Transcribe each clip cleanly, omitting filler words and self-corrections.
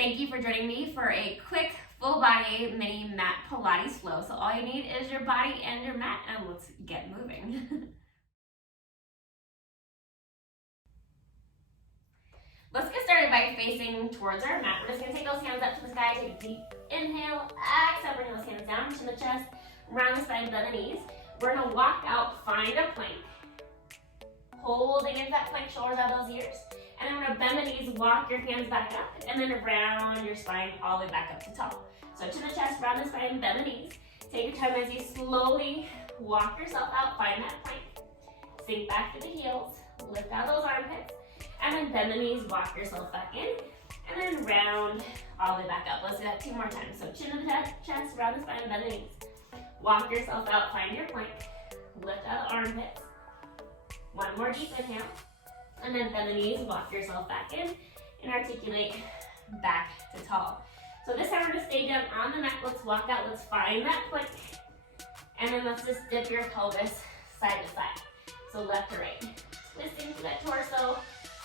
Thank you for joining me for a quick full body mini mat Pilates flow. So all you need is your body and your mat, and let's get moving. Let's get started by facing towards our mat. We're just gonna take those hands up to the sky, take a deep inhale, exhale, bring those hands down, chin to chest, round the spine, bend the knees. We're gonna walk out, find a plank. Holding into that plank, shoulders, elbows, ears. And then we're gonna bend the knees, walk your hands back up, and then round your spine all the way back up to tall. So chin to chest, round the spine, bend the knees. Take your time as you slowly walk yourself out, find that plank. Sink back to the heels, lift out those armpits, and then bend the knees, walk yourself back in, and then round all the way back up. Let's do that 2 more times. So chin to the chest, round the spine, bend the knees. Walk yourself out, find your plank, lift out the armpits. 1 more deep inhale. And then bend the knees, walk yourself back in, and articulate back to tall. So this time we're gonna stay down on the mat. Let's walk out, let's find that plank. And then let's just dip your pelvis side to side. So left to right. Twisting to that torso,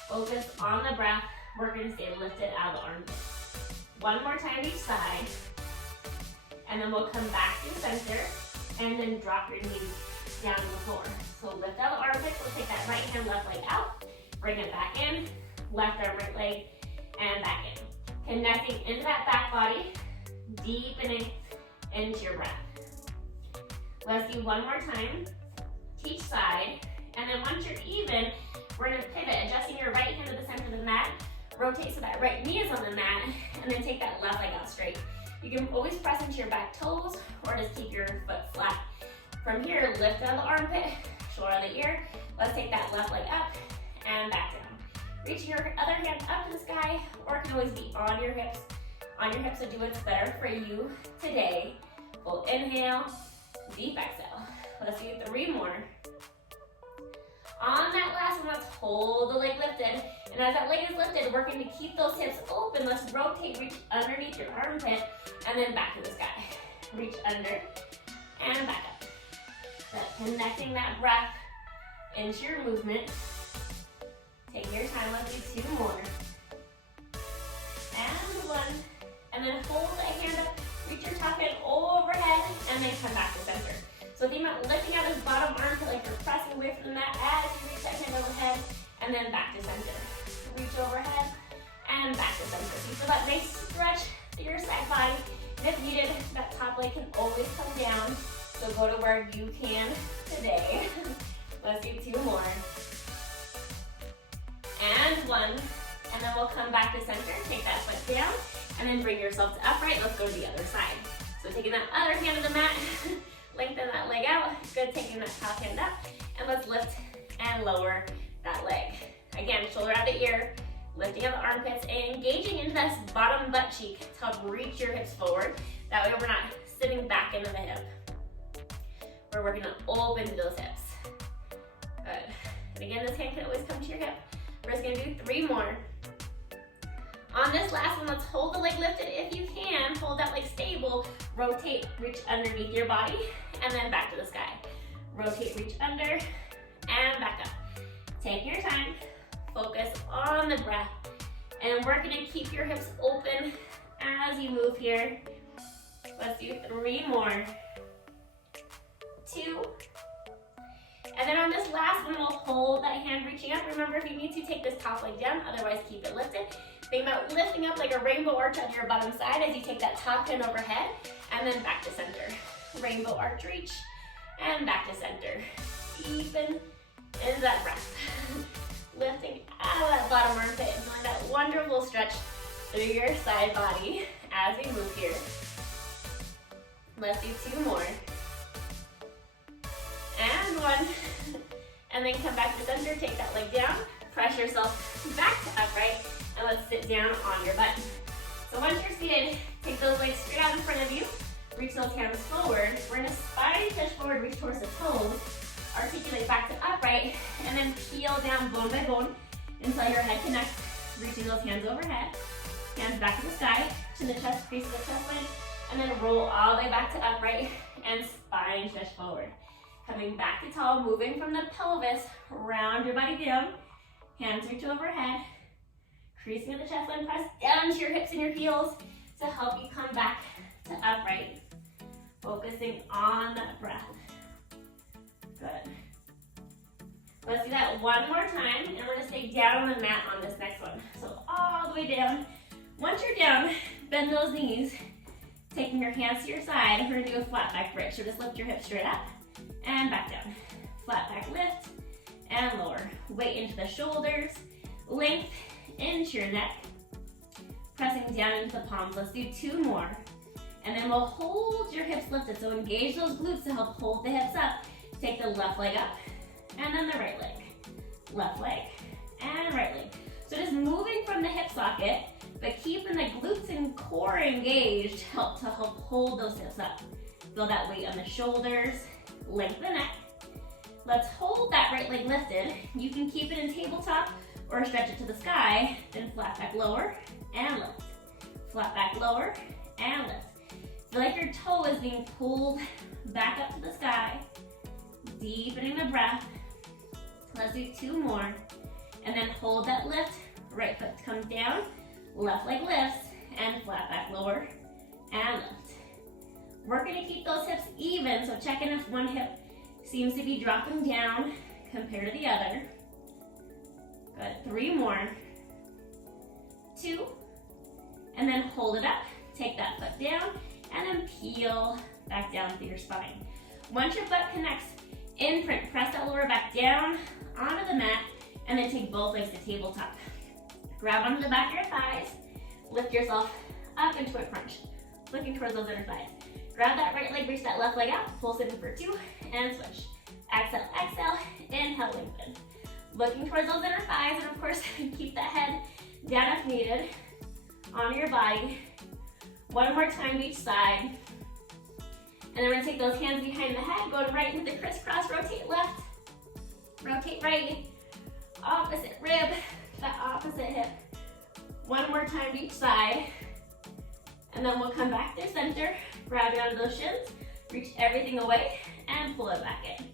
focus on the breath. We're gonna stay lifted out of the armpits. 1 more time each side. And then we'll come back to center, and then drop your knees down to the floor. So lift out the armpits, we'll take that right hand, left leg out. Bring it back in, left arm, right leg, and back in. Connecting into that back body, deepening into your breath. Let's do 1 more time to each side. And then once you're even, we're gonna pivot, adjusting your right hand to the center of the mat. Rotate so that right knee is on the mat, and then take that left leg out straight. You can always press into your back toes, or just keep your foot flat. From here, lift out the armpit, shoulder the ear. Let's take that left leg up, and back down. Reach your other hand up to the sky, or it can always be on your hips. On your hips to do what's better for you today. Full inhale, deep exhale. Let's do 3 more. On that last one, let's hold the leg lifted. And as that leg is lifted, we're going to keep those hips open. Let's rotate, reach underneath your armpit, and then back to the sky. Reach under, and back up. So connecting that breath into your movement. Take your time, let's do 2 more. And 1. And then hold that hand up, reach your top hand overhead, and then come back to center. So think about lifting out this bottom armpit like you're pressing away from the mat as you reach that hand overhead, and then back to center. Reach overhead, and back to center. So you feel that nice stretch through your side body. And if needed, that top leg can always come down. So go to where you can today. Let's do 2 more. And 1. And then we'll come back to center. Take that foot down. And then bring yourself to upright. Let's go to the other side. So taking that other hand of the mat. Lengthen that leg out. Good, taking that top hand up. And let's lift and lower that leg. Again, shoulder out the ear. Lifting out the armpits. And engaging into this bottom butt cheek to help reach your hips forward. That way we're not sitting back into the hip. We're working to open to those hips. Good. And again, this hand can always come to your hip. We're just gonna do 3 more. On this last one, let's hold the leg lifted if you can. Hold that leg stable. Rotate, reach underneath your body, and then back to the sky. Rotate, reach under, and back up. Take your time. Focus on the breath. And we're gonna keep your hips open as you move here. Let's do 3 more. 2. And then on this last one, we'll hold that hand reaching up. Remember, if you need to, take this top leg down, otherwise keep it lifted. Think about lifting up like a rainbow arch on your bottom side as you take that top hand overhead, and then back to center. Rainbow arch reach, and back to center. Deepen into that breath. Lifting out of that bottom armpit and feeling that wonderful stretch through your side body as we move here. Let's do 2 more. And 1. And then come back to center, take that leg down, press yourself back to upright, and let's sit down on your butt. So once you're seated, take those legs straight out in front of you, reach those hands forward. We're gonna spine touch forward, reach towards the toes, articulate back to upright, and then peel down bone by bone until your head connects, reaching those hands overhead, hands back to the sky, chin to chest, crease the chest line, and then roll all the way back to upright and spine touch forward. Coming back to tall, moving from the pelvis, round your body down, hands reach overhead, Creasing of the chest line, press down to your hips and your heels to help you come back to upright. Focusing on that breath. Good. Let's do that one more time, and we're gonna stay down on the mat on this next one. So all the way down. Once you're down, bend those knees. Taking your hands to your side, we're gonna do a flat back bridge. So just lift your hips straight up and back down. Flat back lift and lower. Weight into the shoulders, length into your neck. Pressing down into the palms. Let's do 2 more. And then we'll hold your hips lifted. So engage those glutes to help hold the hips up. Take the left leg up and then the right leg. Left leg and right leg. So just moving from the hip socket, but keeping the glutes and core engaged to help hold those hips up. Feel that weight on the shoulders, lengthen the neck. Let's hold that right leg lifted. You can keep it in tabletop or stretch it to the sky, then flat back lower and lift. Flat back lower and lift. Feel like your toe is being pulled back up to the sky. Deepening the breath. Let's do 2 more. And then hold that lift. Right foot comes down, left leg lifts, and flat back lower and lift. We're gonna keep those hips even, so check in if one hip seems to be dropping down compared to the other. Good, 3 more. 2, and then hold it up. Take that foot down, and then peel back down through your spine. Once your butt connects, imprint, press that lower back down onto the mat, and then take both legs to tabletop. Grab onto the back of your thighs, lift yourself up into a crunch, looking towards those inner thighs. Grab that right leg, reach that left leg out, pulse in for 2, and switch. Exhale, exhale, inhale, lengthen. Looking towards those inner thighs, and of course, keep that head down if needed, onto your body. One more time to each side. And then we're gonna take those hands behind the head, going right into the crisscross, rotate left, rotate right, opposite rib, that opposite hip. One more time to each side. And then we'll come back to center, grab it onto those shins, reach everything away, and pull it back in.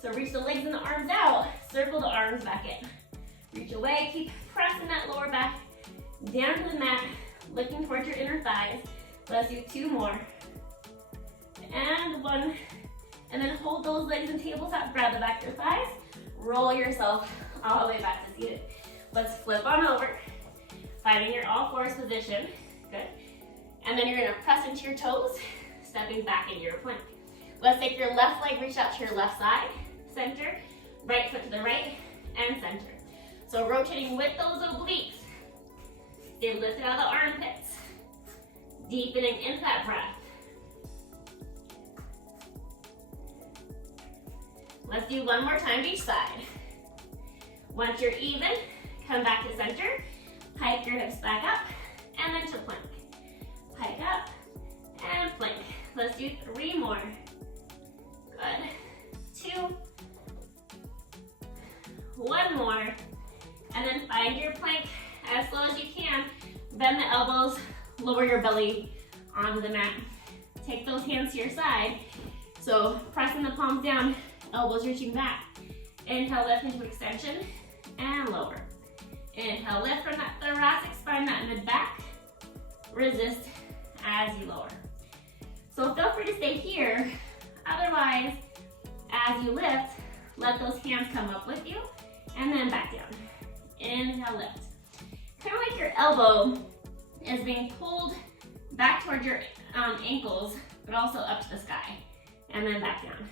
So reach the legs and the arms out, circle the arms back in. Reach away, keep pressing that lower back down to the mat, looking towards your inner thighs. Let's do 2 more. And 1. And then hold those legs in tabletop, grab the back of your thighs, roll yourself all the way back to seated. Let's flip on over, finding your all fours position. Good. And then you're gonna press into your toes, stepping back into your plank. Let's take your left leg, reach out to your left side, center, right foot to the right, and center. So rotating with those obliques. Stay lifted out of the armpits, deepening into that breath. Let's do 1 more time each side. Once you're even, come back to center, pike your hips back up, and then to plank. Pike up, and plank. Let's do 3 more. Good. 2. 1 more. And then find your plank as slow as you can. Bend the elbows, lower your belly onto the mat. Take those hands to your side. So pressing the palms down, elbows reaching back. Inhale, lift into extension, and lower. Inhale, lift from that thoracic spine, that mid-back. Resist as you lower. So feel free to stay here. Otherwise, as you lift, let those hands come up with you, and then back down. Inhale, lift. Kind of like your elbow is being pulled back towards your ankles, but also up to the sky, and then back down.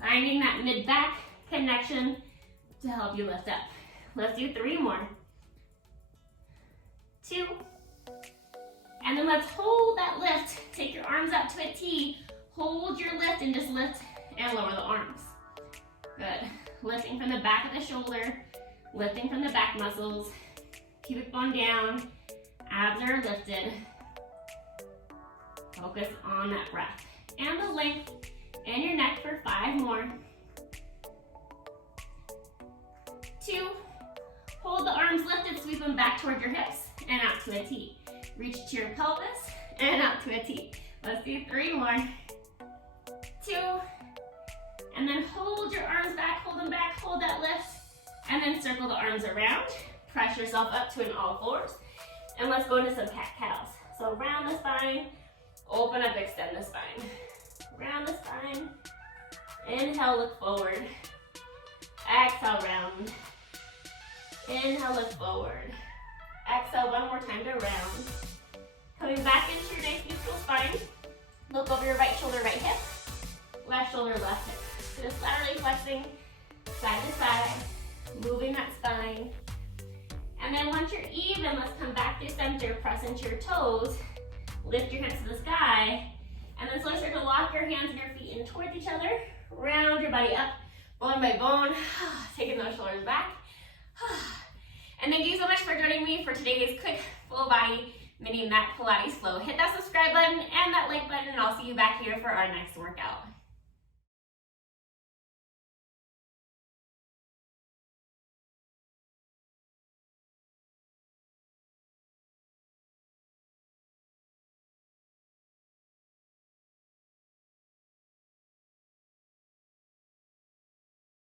Finding that mid-back connection to help you lift up. Let's do 3 more. 2. And then let's hold that lift. Take your arms out to a T. Hold your lift and just lift and lower the arms. Good. Lifting from the back of the shoulder, lifting from the back muscles, pubic bone down, abs are lifted. Focus on that breath. And the length in your neck for 5 more. 2. Hold the arms lifted, sweep them back toward your hips and out to a T. Reach to your pelvis and out to a T. Let's do 3 more. 2. And then hold your arms back, hold them back, hold that lift, and then circle the arms around. Press yourself up to an all fours. And let's go into some cat-cows. So round the spine, open up, extend the spine. Round the spine. Inhale, look forward. Exhale, round. Inhale, look forward. Exhale, one more time to round. Coming back into your nice neutral spine. Look over your right shoulder, right hip. Left shoulder, left hip. Just laterally flexing side to side, moving that spine. And then once you're even, let's come back to center, press into your toes, lift your hands to the sky, and then slowly start to lock your hands and your feet in towards each other. Round your body up, bone by bone, taking those shoulders back. And thank you so much for joining me for today's quick full body mini mat Pilates flow. Hit that subscribe button and that like button, and I'll see you back here for our next workout.